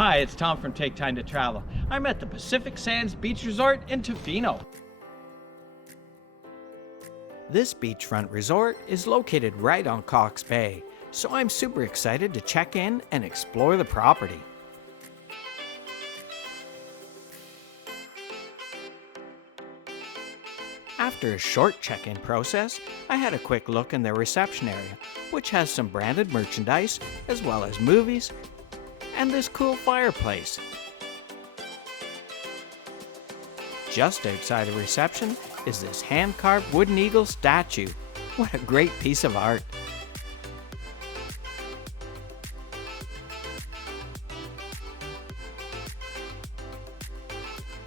Hi, it's Tom from Take Time to Travel. I'm at the Pacific Sands Beach Resort in Tofino. This beachfront resort is located right on Cox Bay, so I'm super excited to check in and explore the property. After a short check-in process, I had a quick look in their reception area, which has some branded merchandise, as well as movies, and this cool fireplace. Just outside the reception is this hand-carved wooden eagle statue. What a great piece of art!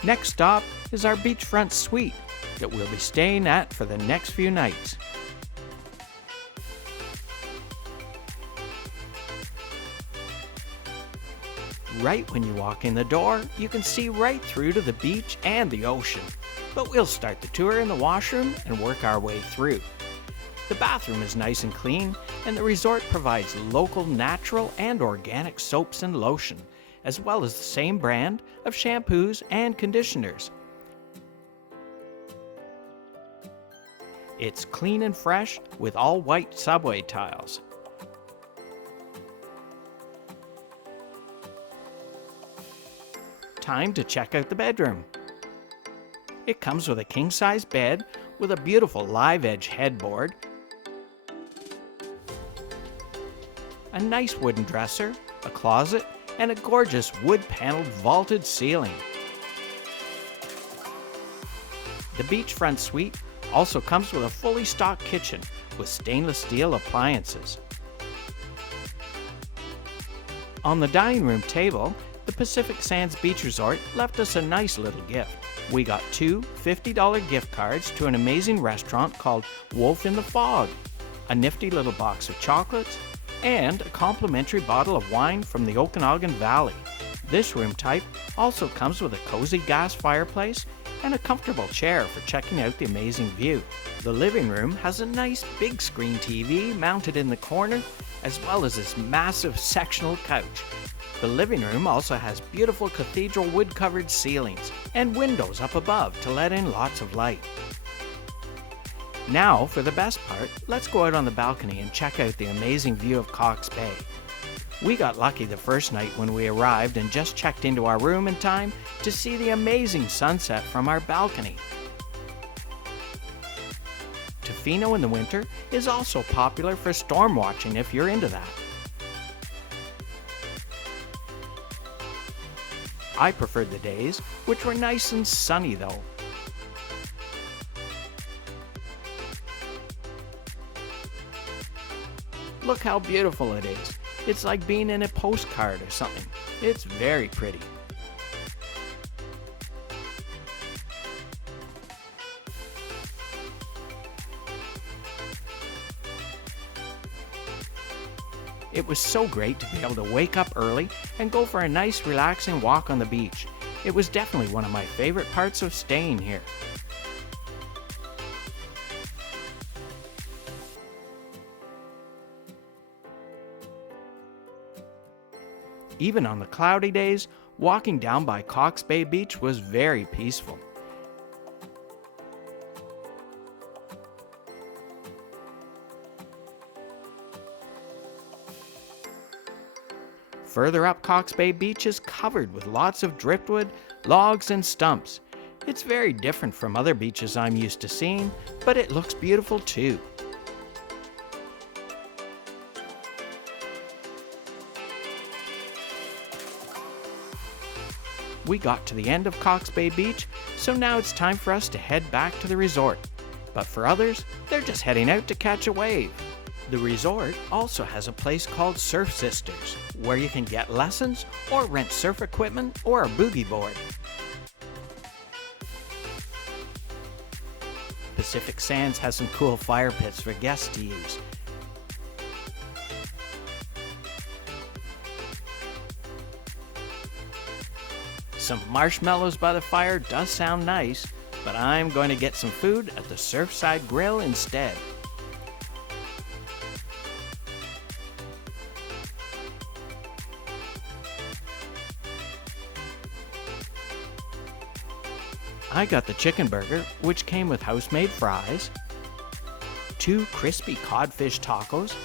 Next stop is our Beachfront Suite that we'll be staying at for the next few nights. Right when you walk in the door, you can see right through to the beach and the ocean. But we'll start the tour in the washroom and work our way through. The bathroom is nice and clean, and the resort provides local natural and organic soaps and lotion, as well as the same brand of shampoos and conditioners. It's clean and fresh with all white subway tiles. Time to check out the bedroom. It comes with a king-size bed with a beautiful live edge headboard, a nice wooden dresser, a closet, and a gorgeous wood-paneled vaulted ceiling. The Beachfront Suite also comes with a fully stocked kitchen with stainless steel appliances. On the dining room table, the Pacific Sands Beach Resort left us a nice little gift. We got two $50 gift cards to an amazing restaurant called Wolf in the Fog, a nifty little box of chocolates, and a complimentary bottle of wine from the Okanagan Valley. This room type also comes with a cozy gas fireplace and a comfortable chair for checking out the amazing view. The living room has a nice big screen TV mounted in the corner, as well as this massive sectional couch. The living room also has beautiful cathedral wood-covered ceilings and windows up above to let in lots of light. Now, for the best part, let's go out on the balcony and check out the amazing view of Cox Bay. We got lucky the first night when we arrived and just checked into our room in time to see the amazing sunset from our balcony. Tofino in the winter is also popular for storm watching if you're into that. I preferred the days, which were nice and sunny though. Look how beautiful it is. It's like being in a postcard or something. It's very pretty. It was so great to be able to wake up early and go for a nice relaxing walk on the beach. It was definitely one of my favorite parts of staying here. Even on the cloudy days, walking down by Cox Bay Beach was very peaceful. Further up, Cox Bay Beach is covered with lots of driftwood, logs, and stumps. It's very different from other beaches I'm used to seeing, but it looks beautiful too. We got to the end of Cox Bay Beach, so now it's time for us to head back to the resort. But for others, they're just heading out to catch a wave. The resort also has a place called Surf Sisters, where you can get lessons or rent surf equipment or a boogie board. Pacific Sands has some cool fire pits for guests to use. Some marshmallows by the fire does sound nice, but I'm going to get some food at the Surfside Grill instead. I got the chicken burger, which came with house-made fries, 2 crispy codfish tacos,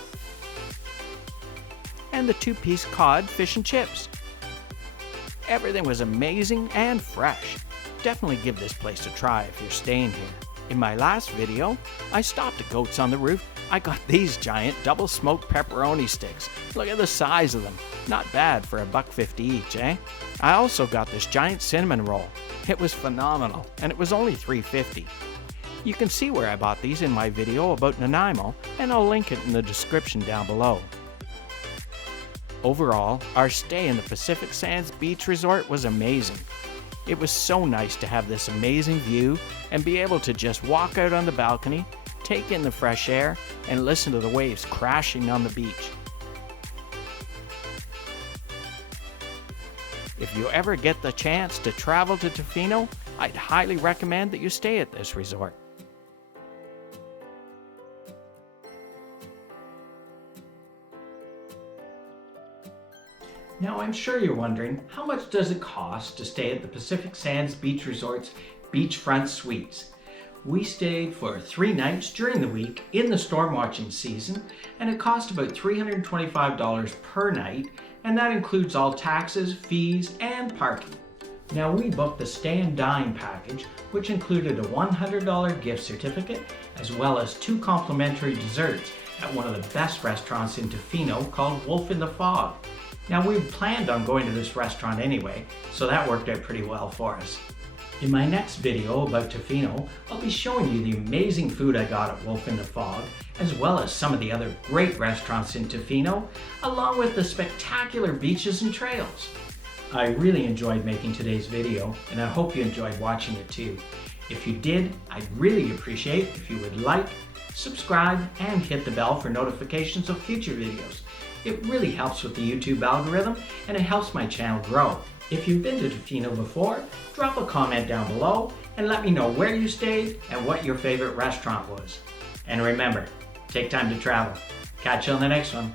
and the 2-piece cod fish and chips. Everything was amazing and fresh. Definitely give this place a try if you're staying here. In my last video, I stopped at Goats on the Roof. I got these giant double smoked pepperoni sticks. Look at the size of them. Not bad for $1.50 each, eh? I also got this giant cinnamon roll. It was phenomenal, and it was only $3.50. You can see where I bought these in my video about Nanaimo, and I'll link it in the description down below. Overall, our stay in the Pacific Sands Beach Resort was amazing. It was so nice to have this amazing view and be able to just walk out on the balcony, take in the fresh air, and listen to the waves crashing on the beach. If you ever get the chance to travel to Tofino, I'd highly recommend that you stay at this resort. Now I'm sure you're wondering, how much does it cost to stay at the Pacific Sands Beach Resort's Beachfront Suites? We stayed for 3 nights during the week in the storm watching season, and it cost about $325 per night, and that includes all taxes, fees, and parking. Now we booked the stay and dine package, which included a $100 gift certificate, as well as 2 complimentary desserts at one of the best restaurants in Tofino called Wolf in the Fog. Now we planned on going to this restaurant anyway, so that worked out pretty well for us. In my next video about Tofino, I'll be showing you the amazing food I got at Wolf in the Fog, as well as some of the other great restaurants in Tofino, along with the spectacular beaches and trails. I really enjoyed making today's video, and I hope you enjoyed watching it too. If you did, I'd really appreciate if you would like, subscribe, and hit the bell for notifications of future videos. It really helps with the YouTube algorithm, and it helps my channel grow. If you've been to Tofino before, drop a comment down below and let me know where you stayed and what your favorite restaurant was. And remember, take time to travel. Catch you on the next one.